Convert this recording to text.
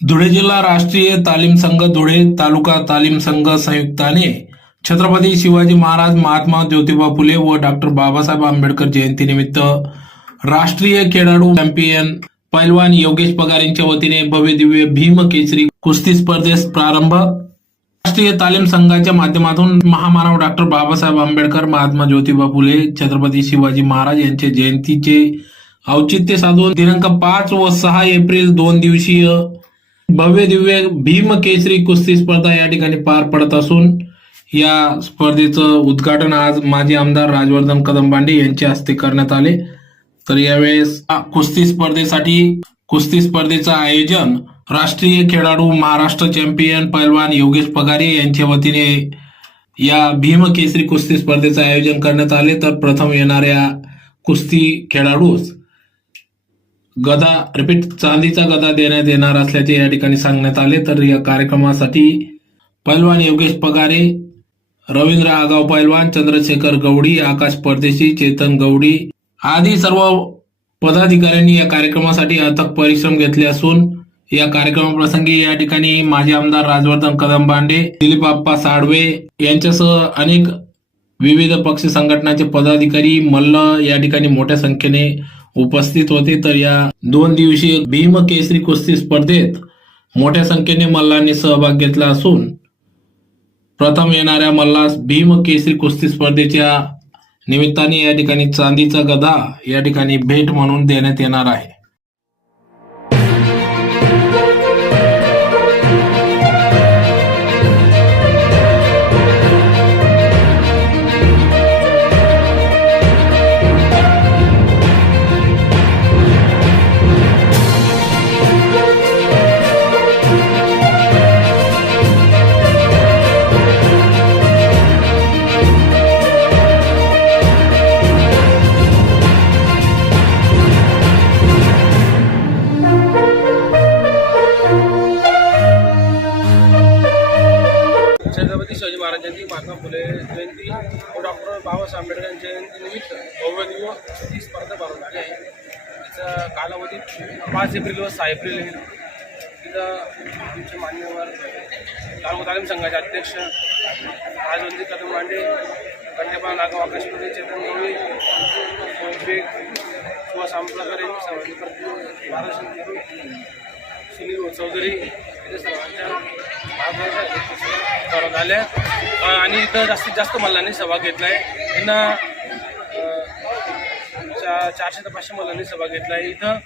धुळे जिल्हा राष्ट्रीय तालीम संघ धुळे तालुका तालीम संघ संयुक्ताने छत्रपती शिवाजी महाराज महात्मा ज्योतिबा फुले व डॉक्टर बाबासाहेब आंबेडकर जयंतीनिमित्त राष्ट्रीय खेळाडू चॅम्पियन पैलवान योगेश पगार यांच्या वतीने भव्य दिव्य भीम केसरी कुस्ती स्पर्धेस प्रारंभ। राष्ट्रीय तालीम संघाच्या माध्यमातून महामानव डॉक्टर बाबासाहेब आंबेडकर महात्मा ज्योतिबा फुले छत्रपती शिवाजी महाराज यांच्या जयंतीचे औचित्य साधून दिनांक 5 व 6 एप्रिल 2 दिवसीय भव्य दिव्य भीम केसरी कुस्ती स्पर्धा या ठिकाणी पार पडत असून या स्पर्धेचं उद्घाटन आज माजी आमदार राजवर्धन कदमबांडे यांच्या हस्ते करण्यात आले। तर यावेळेस कुस्ती स्पर्धेचं आयोजन राष्ट्रीय खेळाडू महाराष्ट्र चॅम्पियन पैलवान योगेश पगारे यांच्या वतीने या भीम केसरी कुस्ती स्पर्धेचं आयोजन करण्यात आले। तर प्रथम येणाऱ्या कुस्ती खेळाडूस चांदीचा गदा देण्यात येणार असल्याचे या ठिकाणी सांगण्यात आले। तर या कार्यक्रमासाठी पैलवान योगेश पगारे, रवींद्र आगाव पैलवान, चंद्रशेखर गवडी, आकाश परदेशी, चेतन गवडी आदी सर्व पदाधिकाऱ्यांनी या कार्यक्रमासाठी अथक परिश्रम घेतले असून या कार्यक्रमाप्रसंगी या ठिकाणी माजी आमदार राजवर्धन कदमबांडे, दिलीप आप्पा साळवे यांच्यासह अनेक विविध पक्ष संघटनांचे पदाधिकारी मल्ल या ठिकाणी मोठ्या संख्येने उपस्थित होते। तर या 2 दिवसीय भीम केसरी कुस्ती स्पर्धेत मोठ्या संख्येने मल्लांनी सहभाग घेतला असून प्रथम येणाऱ्या मल्लास भीम केसरी कुस्ती स्पर्धेच्या निमित्ताने या ठिकाणी चांदीचा गदा या ठिकाणी भेट म्हणून देण्यात येणार आहे। छत्रपती शिवाजी महाराजांची महात्मा फुले जयंती व डॉक्टर बाबासाहेब आंबेडकर जयंती निमित्त भव्य दिव्य ही स्पर्धा भरवली झाली आहे। तिचा कालावधी 5 एप्रिल व 6 एप्रिल आहे। तिथं आमचे मान्यवर तालुका तालीम संघाचे अध्यक्ष राजवर्धन कदमबांडे, कंटेपा नागाव, आकाश परदेशी, चेतन गवळी, सुहास आंबेडकर यांनी सर्वांनी मार्गदर्शन करून सुनील चौधरी हे सर्वांच्या करत आल्या आणि इथं जास्तीत जास्त मल्लांनी सहभाग घेतला आहे। त्यांना 400 ते 500 मल्लांनी सहभाग घेतला आहे। इथं